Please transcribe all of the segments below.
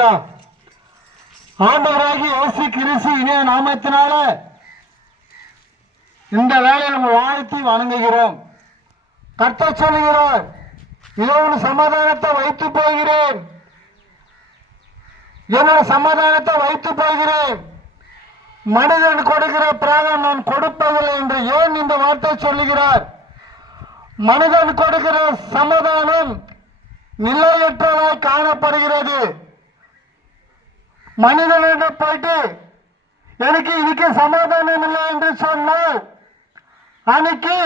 அல்லேலூயா. ஆண்டவராகிய இயேசு கிறிஸ்து இனிய நாமத்தினால இந்த வேளையில் நம்ம வாழ்த்தி வணங்குகிறோம். கர்த்தர் சொல்லுகிறார், இதோ உன் சமாதானத்தை வைத்து போகிறேன், என்னோட சமாதானத்தை வைத்து போகிறேன், மனிதன் கொடுக்கிற பிராணம் நான் கொடுப்பதில்லை என்று ஏன் இந்த வார்த்தை சொல்லுகிறார்? மனிதன் கொடுக்கிற சமாதானம் நிலையற்றதாய் காணப்படுகிறது. மனிதனிடம் போயிட்டு எனக்கு இதுக்கு சமாதானம் இல்லை என்று சொன்னால் அன்னைக்கு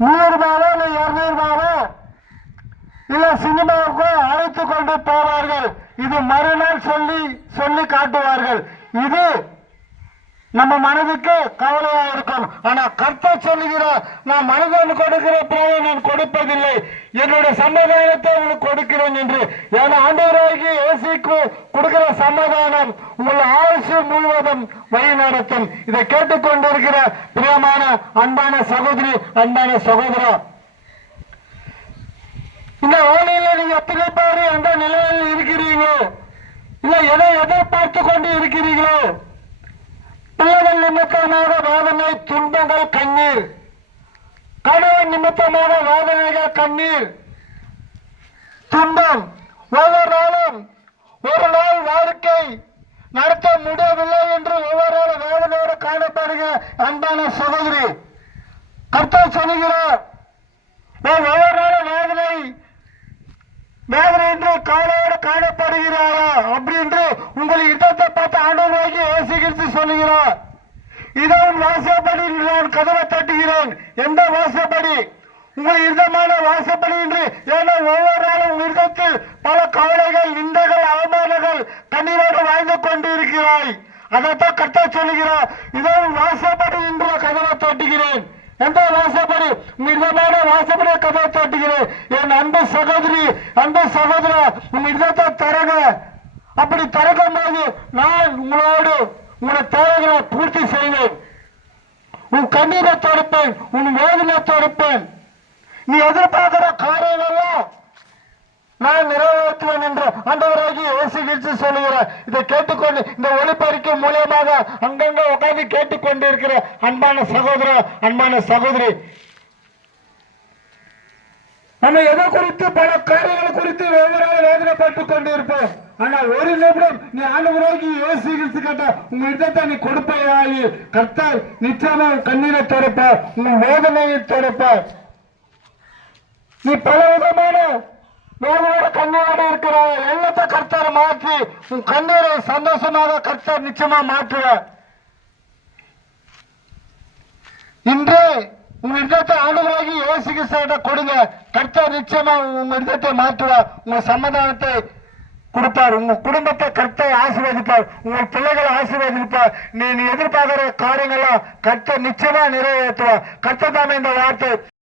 100 ரூபாவோ இல்லை 200 ரூபாவோ இல்ல சினிமாவுக்கு அழைத்து கொண்டு போவார்கள். இது மறுநாள் சொல்லி சொல்லி காட்டுவார்கள். இது நம்ம மனதுக்கு கவலையா இருக்கும். ஆனா கர்த்தர் சொல்லுகிறார், நான் மனிதன் கொடுக்கிற பிறகு நான் கொடுப்பதில்லை, என்னுடைய சமாதானத்தை உங்களுக்கு கொடுக்கிறேன் என்று. ஏன்னா ஆண்டவராகிய இயேசுக்கு கொடுக்கிற சமாதானம் உங்கள் ஆயுசு முழுவதும் வழி நடத்தும். இதை கேட்டுக்கொண்டிருக்கிற பிரியமான அன்பான சகோதரி, அன்பான சகோதரா, இந்த வேலையில நீங்க எத்தனை பேரு எந்த நிலையில் இருக்கிறீங்களோ, இல்ல எதை எதிர்பார்த்து கொண்டு இருக்கிறீர்களோ, பிள்ளைகள் நிமித்தமாக வேதனை, துன்பங்கள், கண்ணீர், கணவன் நிமித்தமாக வேதனைகள், கண்ணீர், துன்பம், ஒவ்வொரு நாளும் ஒரு நாள் வாழ்க்கை நடத்த முடியவில்லை என்று ஒவ்வொரு நாள் வேதனையோடு காணப்படுகிற அன்பான சகோதரி, கர்த்தர் சொல்லுகிறார், ஒவ்வொரு நாளும் வேதனை என்று காலையோடு காணப்படுகிறாரா அப்படின்று உங்கள் இடத்தை பார்த்து ஆண்டவராகிய இயேசு கிறிஸ்து சொல்லுகிறார். இதோ வாசப்படி நான் கதவை தட்டுகிறேன். எந்த வாசப்படி? உங்கள் இதமான வாசப்படி என்று. ஏன்னா ஒவ்வொரு நாளும் உங்கள் இடத்தில் பல கவலைகள், நிந்தைகள், அவமானங்கள் கண்ணீரோடு வாழ்ந்து கொண்டு இருக்கிறாய். அதைத்தான் கர்த்தர் சொல்லுகிறார், இதோ வாசப்படி என்று கதவை தட்டுகிறேன். எந்த வாசப்படி? மிதமான வாசப்படி கதவை தட்டுகிறேன். என் அன்பு சகோதரி, அன்பு சகோதரா, உங்க இடத்தை தரங்க. அப்படி திறக்கும் போது நான் உங்களோடு உங்களுடைய தேவைகளை பூர்த்தி செய்வேன். உன் கண்ணீரை தடுப்பேன், உன் வேதனை தடுப்பேன். நீ எதிர்பார்க்கிற காரியங்கள்லாம் நான் நிறைவேற்றுவேன் என்று ஆண்டவராகிய இயேசு கிறிஸ்து சொல்லுகிறார். இதை கேட்டுக்கொண்டு இந்த ஒளிபெருக்கி மூலியமாக அங்கங்க உட்கார்ந்து கேட்டுக்கொண்டு இருக்கிற அன்பான சகோதரா, அன்பான சகோதரி, நம்ம எதை குறித்து பல காரியங்கள் குறித்து ஒவ்வொரு வேதனைப்பட்டுக் கொண்டு இருப்போம். ஆனால் ஒரு நிமிடம் நீ ஆண்டவராகிய இயேசு கிறிஸ்து கேட்ட உங்க இடத்தை நீ கொடுப்பாய், கர்த்தர் நிச்சயமாக கண்ணீரை துடைப்பார், உன் வேதனையை துடைப்பார். நீ பல விதமான வேதனையோட கண்ணீரோடு இருக்கிறாய். எல்லாத்தை கர்த்தர் மாற்றி உன் கண்ணீரை சந்தோஷமாக கர்த்தர் நிச்சயமா மாற்றுவார். இன்று உங்க இடத்தை ஆண்டவராகிய இயேசு கிறிஸ்துவிட்ட கொடுங்க. கர்த்தர் நிச்சயமா உங்க இடத்தை மாற்றுவார், உங்க சமாதானத்தை கொடுப்பார், உங்க குடும்பத்தை கர்த்தர் ஆசீர்வதிப்பார், உங்க பிள்ளைகளை ஆசீர்வதிப்பார். நீ எதிர்பார்க்கிற காரியங்கள்லாம் கர்த்தர் நிச்சயமா நிறைவேற்றுவார். கர்த்தர் தாமே இந்த வார்த்தை